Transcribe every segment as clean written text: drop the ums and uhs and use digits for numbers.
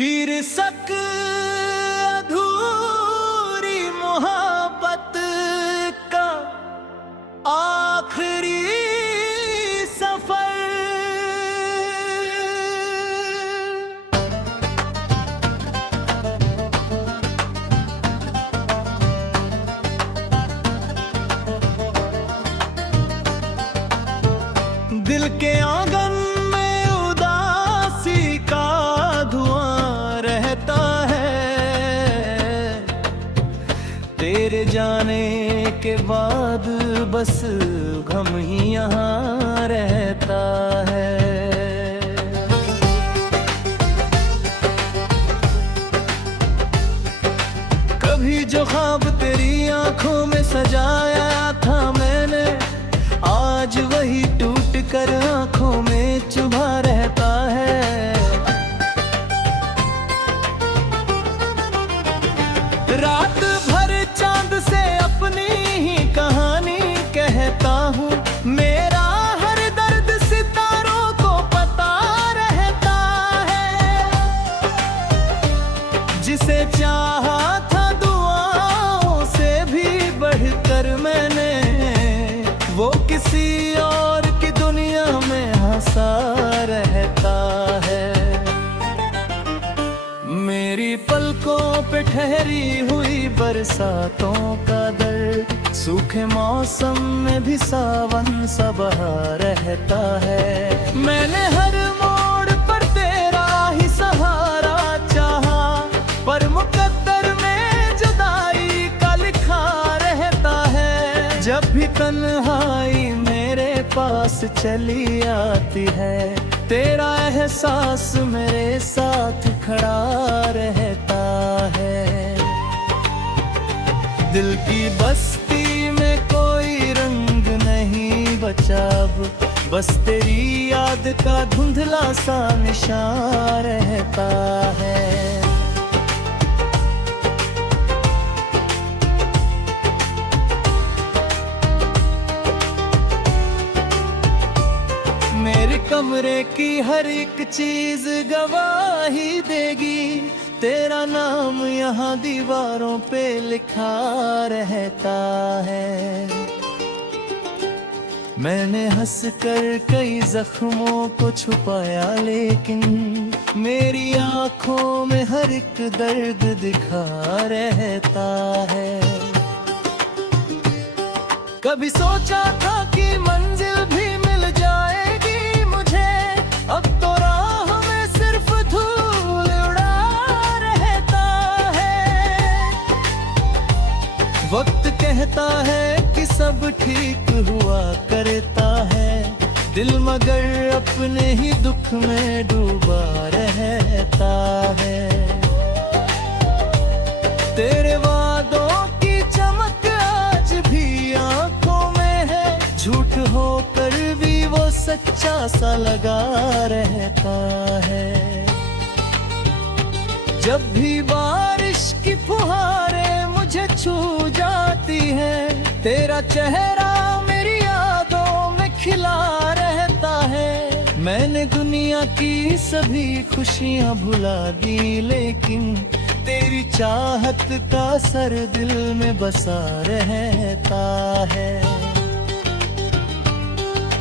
शीर्षक अधूरी मोहब्बत का आखिरी सफर। दिल के आंगन में उदासी का धुआं रहता है, तेरे जाने के बाद बस गम ही यहाँ रहता है। कभी जो ख्वाब तेरी आंखों में सजाया था मैंने, आज वही टूट कर आंखों में चुभा रहता है। रात भर चांद से अपनी ही कहानी कहता हूँ, मेरा हर दर्द सितारों को पता रहता है। जिसे चाहा था दुआओं से भी बढ़कर मैंने, वो किसी और की दुनिया में हंसा रहता है। मेरी पलकों पे ठहरी हुई बरसातों का दर्द, सूखे मौसम में भी सावन सा बहा रहता है। मैंने हर मोड़ पर तेरा ही सहारा चाहा, पर मुकद्दर में जुदाई का लिखा रहता है। जब भी तन्हाई मेरे पास चली आती है, तेरा एहसास मेरे साथ खड़ा रहता है। दिल की बस्ती में कोई रंग नहीं बचा अब, बस तेरी याद का धुंधला सा निशान रहता है। मेरे कमरे की हर एक चीज गवाही देगी, तेरा नाम यहाँ दीवारों पे लिखा रहता है। मैंने हंसकर कई जख्मों को छुपाया, लेकिन मेरी आंखों में हर एक दर्द दिखा रहता है। कभी सोचा था कि मंजिल भी मिल जाएगी मुझे, अब तो राह में सिर्फ धूल उड़ा रहता है। वक्त कहता है कि सब ठीक हुआ करता है, दिल मगर अपने ही दुख में डूबा रहता है। तेरे वादों की चमक आज भी आंखों में है, झूठ होकर भी वो सच्चा सा लगा रहता है। जब भी बारिश की फुहारें मुझे छू जाती है, तेरा चेहरा मेरी यादों में खिला रहता है। मैंने दुनिया की सभी खुशियां भुला दी, लेकिन तेरी चाहत का असर दिल में बसा रहता है।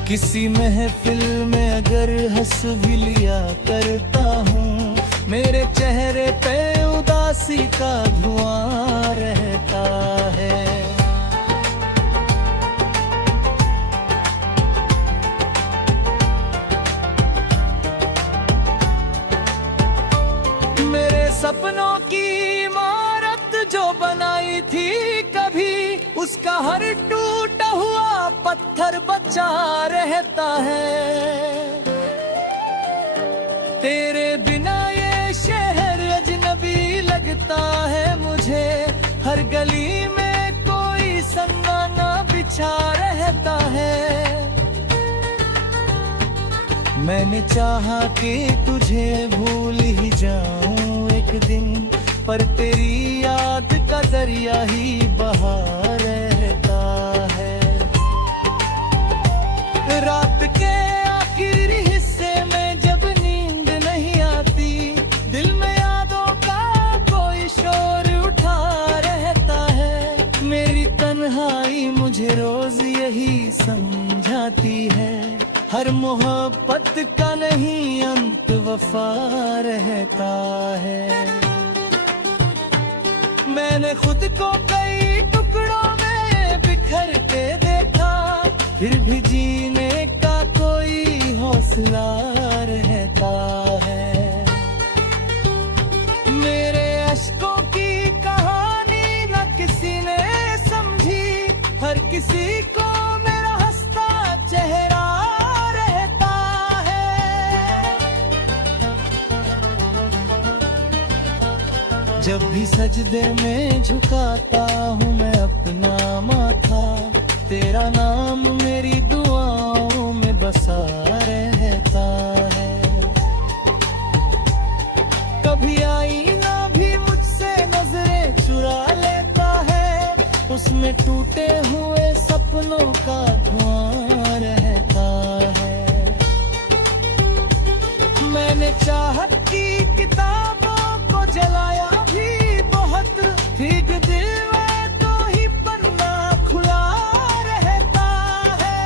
किसी महफिल में अगर हंस भी लिया करता हूँ, मेरे चेहरे पे उदासी का धुआं रहता है। मेरे सपनों की इमारत जो बनाई थी कभी, उसका हर टूटा हुआ पत्थर बचा रहता है। तेरे बिना ये शहर अजनबी लगता है मुझे, हर गली में कोई सन्नाटा बिछा रहता है। मैंने चाहा कि तुझे भूल ही जाऊं एक दिन, पर तेरी याद का दरिया ही बहा रहता है। रात के आखिरी हिस्से में जब नींद नहीं आती, दिल में हर मोहब्बत का नहीं अंत वफा रहता है। मैंने खुद को कई टुकड़ों में बिखर के देखा, फिर भी जीने का कोई हौसला रहता है। मेरे अश्कों की कहानी न किसी ने समझी, हर किसी को मेरा हंसता चेहरा रहता है। जब भी सजदे में झुकाता हूँ मैं अपना माथा, तेरा नाम मेरी दुआओं में बसा रहता है। कभी आईना भी मुझसे नजरें चुरा लेता है, उसमें टूटे हुए सपनों का धुआं रहता है। मैंने चाहत की किताबों को जलाया भी बहुत, भीग दिल में तो ही पन्ना खुला रहता है।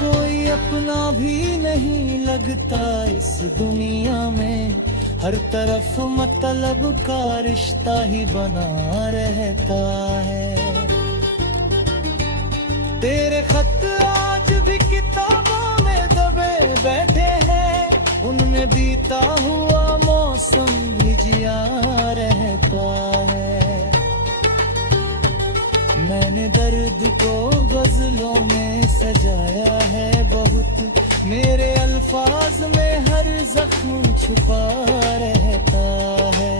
कोई अपना भी नहीं लगता इस दुनिया में, हर तरफ मतलब का रिश्ता ही बना रहता है। तेरे खत आज भी किताबों में दबे बैठे हैं, उनमें बीता हुआ मौसम भी जिया रहता है। मैंने दर्द को गजलों में सजाया है बहुत, मेरे अल्फाज में हर जख्म छुपा रहता है।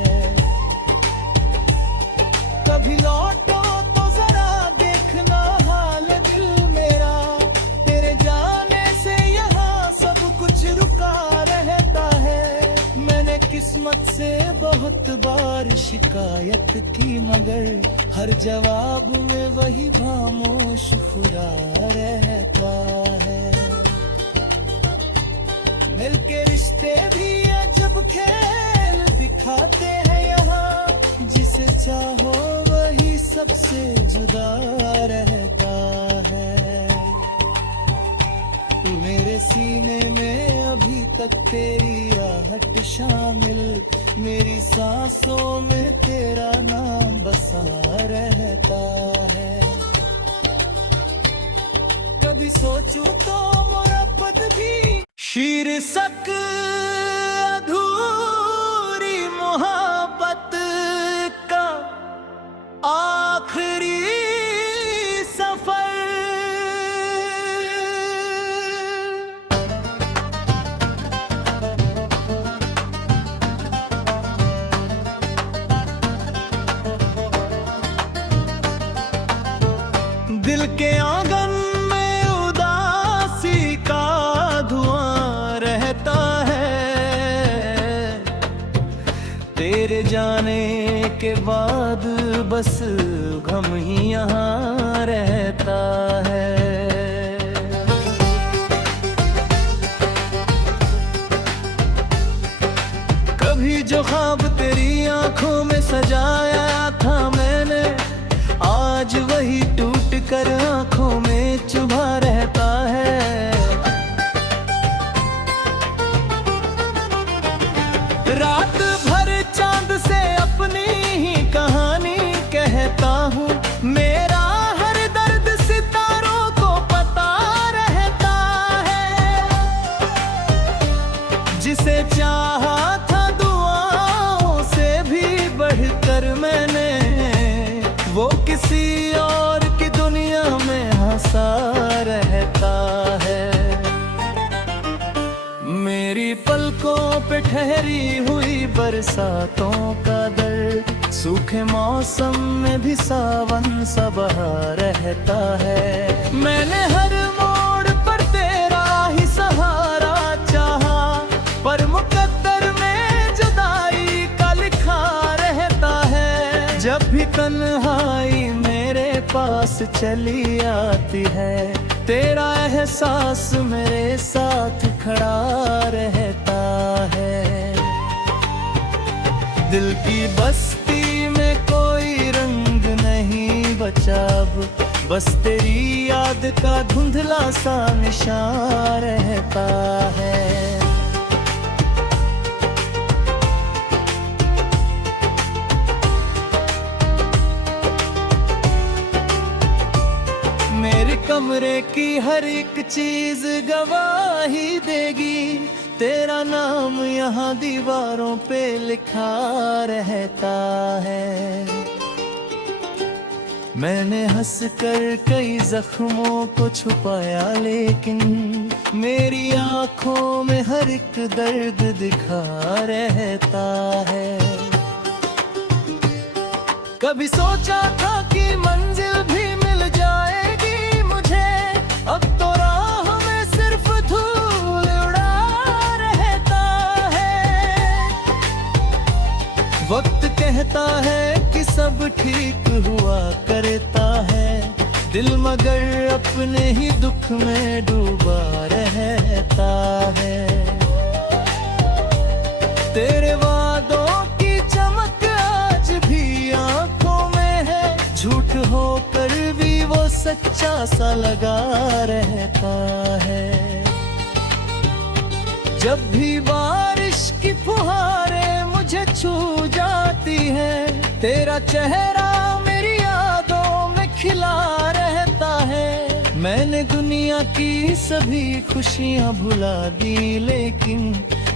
कभी लौटो तो जरा देखना हाल दिल मेरा, तेरे जाने से यहाँ सब कुछ रुका रहता है। मैंने किस्मत से बहुत बार शिकायत की, मगर हर जवाब में वही खामोश खुदा रहता है। मिलके रिश्ते भी अजब खेल दिखाते हैं यहाँ, जिसे चाहो वही सबसे जुदा रहता है। मेरे सीने में अभी तक तेरी आहट शामिल, मेरी सांसों में तेरा नाम बसा रहता है। कभी सोचूं तो मोहब्बत भी शीर्षक अधूरी मोहब्बत का आखिरी सफर। दिल के आंगन में उदासी का धुआं रहता है, तेरे जाने के बाद बस गम ही यहाँ रहता है। कभी जो ख्वाब तेरी आंखों में सजाया था मैंने, आज वही टूट कर आंखों में चुभा रहता है। रात भर चांद से अपनी ही कहानी कहता हूँ, मेरा हर दर्द सितारों को पता रहता है। जिसे चाहा था दुआओं से भी बढ़कर मैंने, वो किसी और की दुनिया में हंसा रहता है। मेरी पलकों पे ठहरी हुई बरसातों का दर, सूखे मौसम में भी सावन सा बहा रहता है। मैंने हर मोड़ पर तेरा ही सहारा चाहा, पर मुकद्दर में जुदाई का लिखा रहता है। जब भी तन्हाई मेरे पास चली आती है, तेरा एहसास मेरे साथ खड़ा रहता है। दिल की बस्ती में कोई रंग नहीं बचा अब, बस तेरी याद का धुंधला सा निशान रहता है। मेरे कमरे की हर एक चीज गवाही देगी, तेरा नाम यहाँ दीवारों पे लिखा रहता है। मैंने हंसकर कई जख्मों को छुपाया, लेकिन मेरी आंखों में हर एक दर्द दिखा रहता है। कभी सोचा था कि मंजिल भी मिल जाएगी मुझे, अब तो राह में सिर्फ धूल उड़ा रहता है। वक्त कहता है कि सब ठीक हुआ करता है, दिल मगर अपने ही दुख में डूबा रहता है। तेरे वादों की चमक आज भी आंखों में है, झूठ होकर भी वो सच्चा सा लगा रहता है। जब भी बारिश की फुहारें मुझे छू जाती है, तेरा चेहरा मेरी यादों में खिला रहता है। मैंने दुनिया की सभी खुशियां भुला दी, लेकिन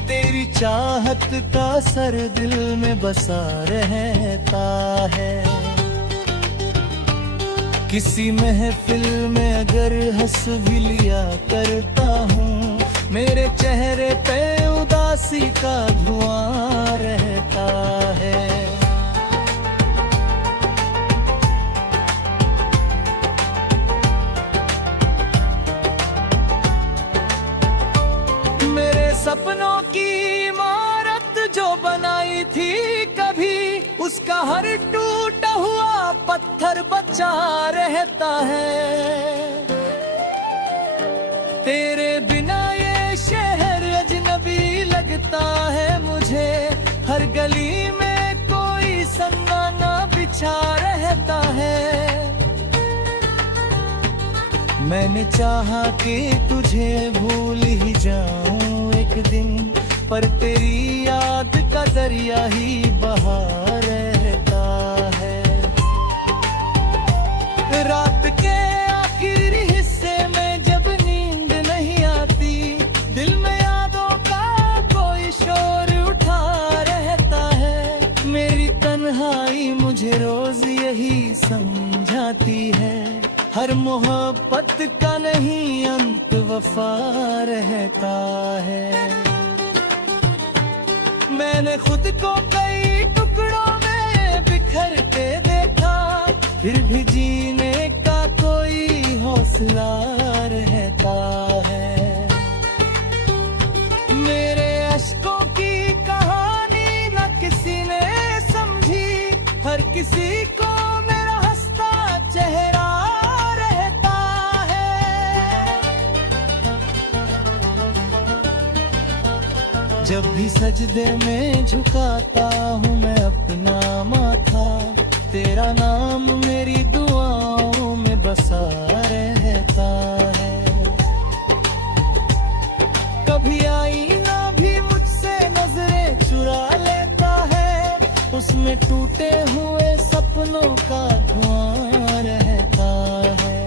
तेरी चाहत का असर दिल में बसा रहता है। किसी महफिल में अगर हंस भी लिया करता हूँ, मेरे चेहरे पे उदासी का धुआं रहता है। मेरे सपनों की इमारत जो बनाई थी कभी, उसका हर टूटा हुआ पत्थर बचा रहता है। तेरे बिना ये शहर अजनबी लगता है मुझे, हर गली में कोई सन्नाटा बिछा रहता है। मैंने चाहा कि तुझे भूल ही जाऊं एक दिन, पर तेरी याद का दरिया ही बहा रहता है। रात के आखिरी हिस्से में जब नींद नहीं आती, दिल में यादों का कोई शोर उठा रहता है। मेरी तन्हाई मुझे रोज यही समझाती है, हर मोहब्बत का नहीं अंत वफा रहता है। मैंने खुद को कई टुकड़ों में बिखर के देखा, फिर भी जीने का कोई हौसला रहता है। मेरे अश्कों की कहानी न किसी ने समझी, हर किसी को मेरा हंसता चेहरा रहता है। जब भी सजदे में झुकाता हूँ मैं अपना माथा, तेरा नाम मेरी दुआओं में बसा रहता है। कभी आईना भी मुझसे नजरें चुरा लेता है, उसमें टूटे हुए सपनों का धुआं रहता है।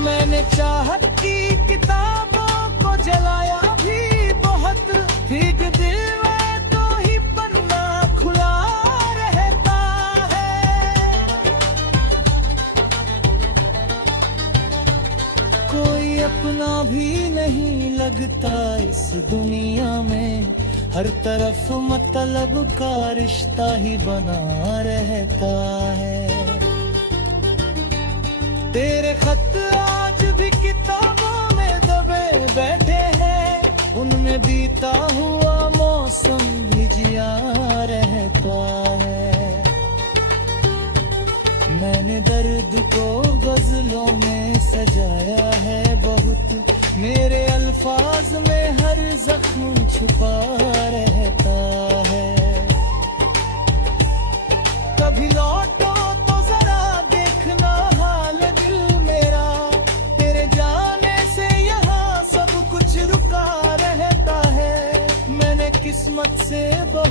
मैंने चाहत की किताबों को जलाया भी बहुत, भीग दिल में तो ही पन्ना खुला रहता है। कोई अपना भी नहीं लगता इस दुनिया में, हर तरफ मतलब का रिश्ता ही बना रहता है। तेरे खत आज भी किताबों में दबे बैठे हैं, उनमें बीता हुआ मौसम भी जिया रहता है। मैंने दर्द को गजलों में सजाया है बहुत, मेरे अल्फाज में हर जख्म छुपा रहता है। कभी लौटो तो जरा देख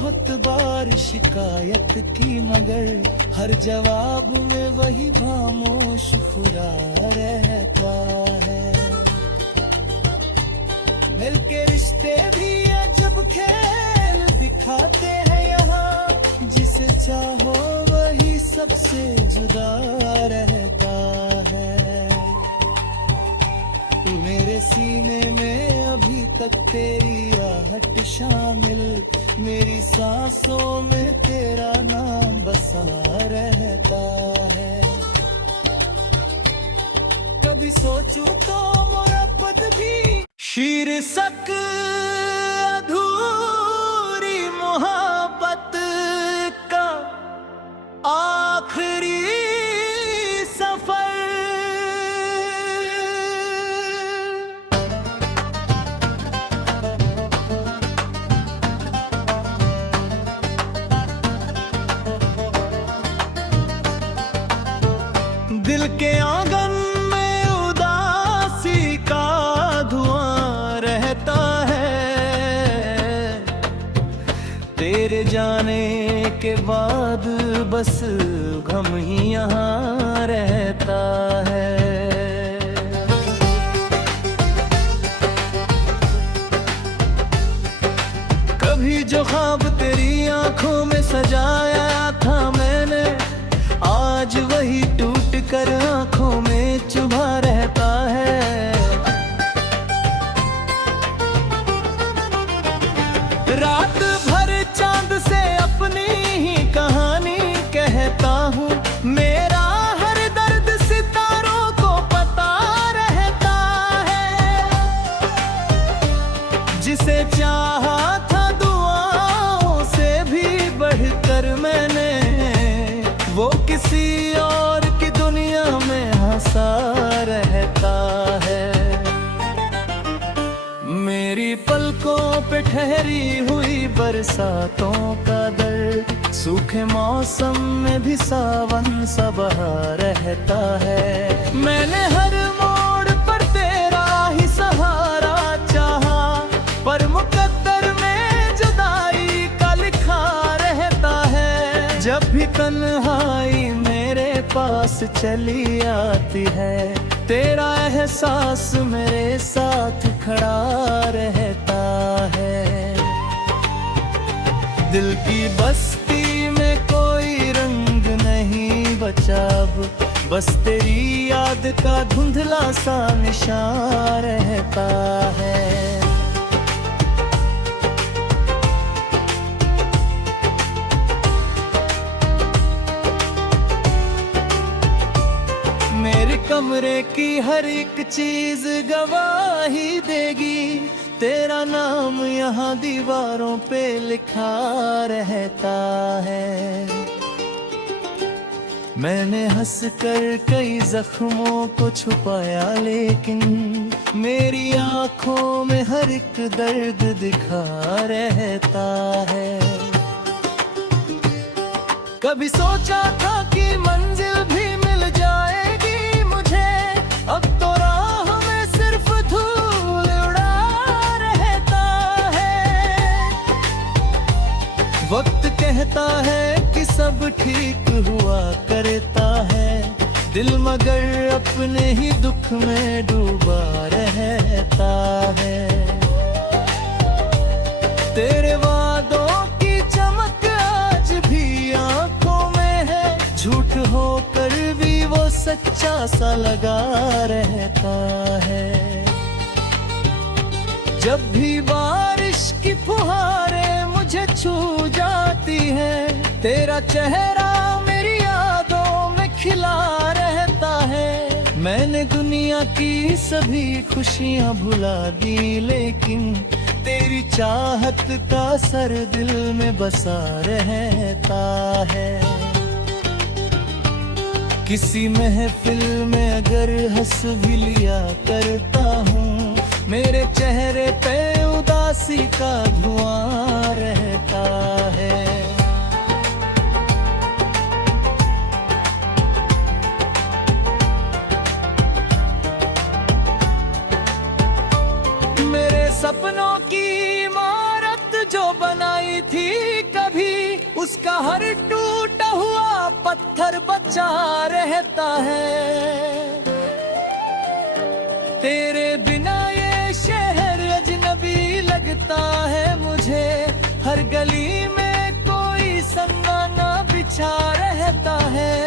बहुत बार शिकायत की, मगर हर जवाब में वही खामोश खुदा रहता है। मिलके रिश्ते भी अजब खेल दिखाते हैं यहाँ, जिसे चाहो वही सबसे जुदा रहता है। मेरे सीने में अभी तक तेरी आहट शामिल, मेरी सांसों में तेरा नाम बसा रहता है। कभी सोचूं तो मोरा पद भी शीर्षक अधूरी मोहब्बत का आखिरी सफर। दिल के आंगन में उदासी का धुआं रहता है, तेरे जाने के बाद बस गम ही यहाँ रहता है। कभी जो ख्वाब तेरी आंखों में सजाया था मैंने, आज वही टूट कर आंखों में चुभा रहता है। रात भर चांद से अपनी ही कहानी कहता हूँ, मेरा हर दर्द सितारों को पता रहता है। जिसे चाहा था दुआओं से भी बढ़कर मैंने, वो किसी और की दुनिया में हंसा रहता है। मेरी पलकों पे ठहरी हुई बरसातों का दर्द, सूखे मौसम में भी सावन सा बहा रहता है। मैंने हर मोड़ पर तेरा ही सहारा चाहा, पर मुकद्दर में जुदाई का लिखा रहता है। जब भी तन्हाई मेरे पास चली आती है, तेरा एहसास मेरे साथ खड़ा रहता है। दिल की बस्ती में कोई रंग नहीं बचा अब, बस तेरी याद का धुंधला सा निशान रहता है। मेरे कमरे की हर एक चीज गवाही देगी, तेरा नाम यहाँ दीवारों पे लिखा रहता है। मैंने हंसकर कई जख्मों को छुपाया, लेकिन मेरी आंखों में हर एक दर्द दिखा रहता है। कभी सोचा था कि मंजिल भी मिल जाएगी मुझे, अब तो राह में सिर्फ धूल उड़ा रहता है। वक्त कहता है कि सब ठीक हुआ करता है, दिल मगर अपने ही दुख में डूबा रहता है। तेरे वादों की चमक आज भी आंखों में है, झूठ होकर भी वो सच्चा सा लगा रहता है। जब भी बारिश की फुहारें मुझे छू जाती है, तेरा चेहरा मेरी यादों में खिला रहता है। मैंने दुनिया की सभी खुशियां भुला दी, लेकिन तेरी चाहत का असर दिल में बसा रहता है। किसी महफिल में अगर हंस भी लिया करता हूँ, मेरे चेहरे पे उदासी का धुआं रहता है। मेरे सपनों की इमारत जो बनाई थी उसका हर टूटा हुआ पत्थर बचा रहता है। तेरे बिना ये शहर अजनबी लगता है मुझे, हर गली में कोई सन्नाटा बिछा रहता है।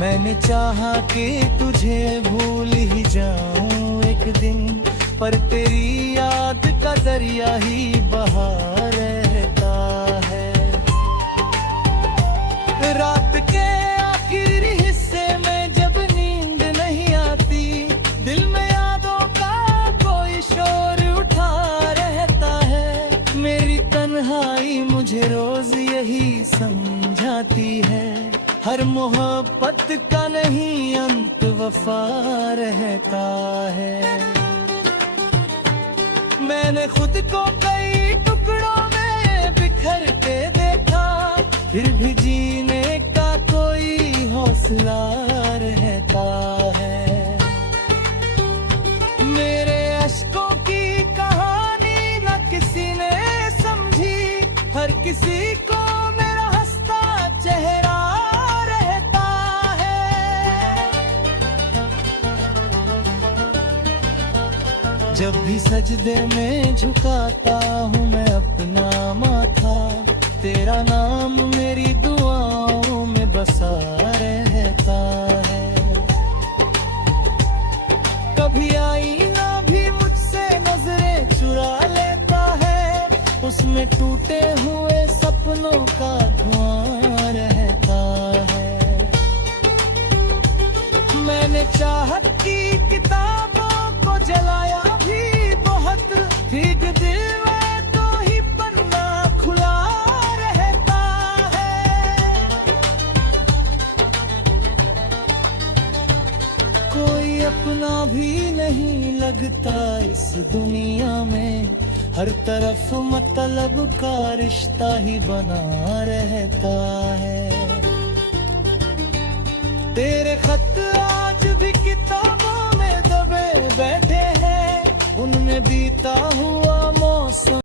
मैंने चाहा कि तुझे भूल ही जाऊं एक दिन, पर तेरी याद का दरिया ही बहा रहता है। रात के आखिरी हिस्से में जब नींद नहीं आती, दिल में यादों का कोई शोर उठा रहता है। मेरी तन्हाई मुझे रोज यही समझाती है, हर मोहब्बत का नहीं अंत वफा रहता है। मैंने खुद को कई टुकड़ों में बिखर के देखा, फिर भी जीने का कोई हौसला रहता है। मेरे अश्कों की कहानी न किसी ने समझी, हर किसी को मेरा हंसता चेहरा रहता है। जब भी सजदे में झुकाता हूँ मैं अपना माथा, तेरा नाम मेरी दुआओं में बसा रहता है। कभी आईना भी मुझसे नजरें चुरा लेता है, उसमें टूटे हुए सपनों का धुआं रहता है। मैंने चाहत की किताबों को जलाया भी बहुत, भीग दिल में तो ही पन्ना खुला रहता है। कोई अपना भी नहीं लगता इस दुनिया में, हर तरफ मतलब का रिश्ता ही बना रहता है। तेरे खत आज भी किताबों में दबे बैठे हैं, उनमें बीता हुआ मौसम